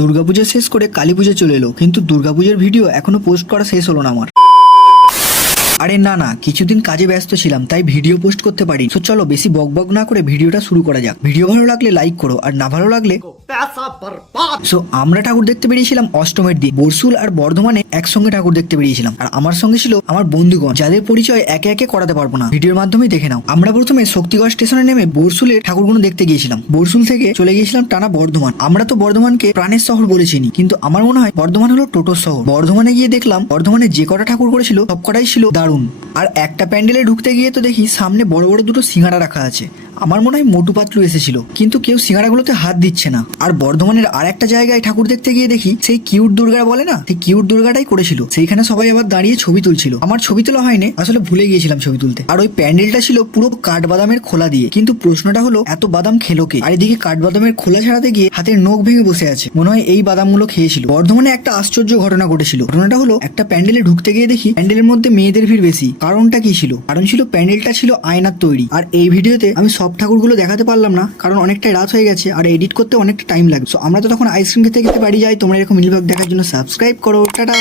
দুর্গাপূজা শেষ করে কালী পূজা চলে এলো, কিন্তু দুর্গাপূজার ভিডিও এখনো পোস্ট করা শেষ হলো না আমার। আরে না, কিছুদিন কাজে ব্যস্ত ছিলাম, তাই ভিডিও পোস্ট করতে পারি। তো চলো বেশি বকবক না করে ভিডিওটা শুরু করা যাক। ভিডিও ভালো লাগলে লাইক করো, আর না ভালো লাগলে সো আমরা ঠাকুর দেখতে বেরিয়েছিলাম অষ্টমের দিন। বরসুল আর বর্ধমানে একসঙ্গে ঠাকুর দেখতে বেরিয়েছিলাম, আর আমার সঙ্গে ছিল আমার বন্ধুগণ, যাদের পরিচয় একে একে করাতে পারবো না, ভিডিওর মাধ্যমেই দেখে নাও। আমরা প্রথমে শক্তিগড় স্টেশনে নেমে বরসুলের ঠাকুরগুলো দেখতে গিয়েছিলাম। বরসুল থেকে চলে গিয়েছিলাম টানা বর্ধমান। আমরা তো বর্ধমানকে প্রাণের শহর বলেছিনি, কিন্তু আমার মনে হয় বর্ধমান হলো টোটোর শহর। বর্ধমানে গিয়ে দেখলাম বর্ধমানে যে কটা ঠাকুর করেছিল সব কটাই ছিল দারুণ। আর একটা প্যান্ডেলে ঢুকতে গিয়ে তো দেখি সামনে বড় বড় দুটো সিঙ্গাড়া রাখা আছে। আমার মনে হয় মোটু পাতলু এসেছিল, কিন্তু কেউ সিঙ্গাড়াগুলোতে হাত দিচ্ছে না। আর বর্ধমানের আর একটা জায়গায় ঠাকুর দেখতে গিয়ে দেখি সেই কিউট দুর্গা বলে না, সেই কিউট দুর্গাটাই করেছিল। সেইখানে সবাই আবার দাঁড়িয়ে ছবি তুলছিল। আমার ছবি তোলা হয়নি, আসলে ভুলে গিয়েছিলাম ছবি তুলতে। আর ওই প্যান্ডেলটা ছিল পুরো কাঠবাদামের খোলা দিয়ে, কিন্তু প্রশ্নটা হলো এত বাদাম খেলো কে? আর এদিকে কাঠবাদামের খোলা ছাড়াতে গিয়ে হাতের নখ ভেঙে বসে আছে, মনে হয় এই বাদামগুলো খেয়েছিল। বর্ধমানে একটা আশ্চর্য ঘটনা ঘটেছিল। ঘটনাটা হলো একটা প্যান্ডেলে ঢুকতে গিয়ে দেখি প্যান্ডেলের মধ্যে মেয়েদের ভিড় বেশি। কারণটা কি ছিল? কারণ ছিল প্যান্ডেলটা ছিল আয়নার তৈরি। আর এই ভিডিওতে আমি সব ঠাকুরগুলো দেখাতে পারলাম না, কারণ অনেকটাই রাত হয়ে গেছে আর এডিট করতে অনেকটা টাইম লাগবে। সো আমরা তো তখন আইসক্রিম খেতে খেতে বাড়ি যাই। তোমরা এরকম মিনি ব্লগ দেখার জন্য সাবস্ক্রাইব করো। টাটা।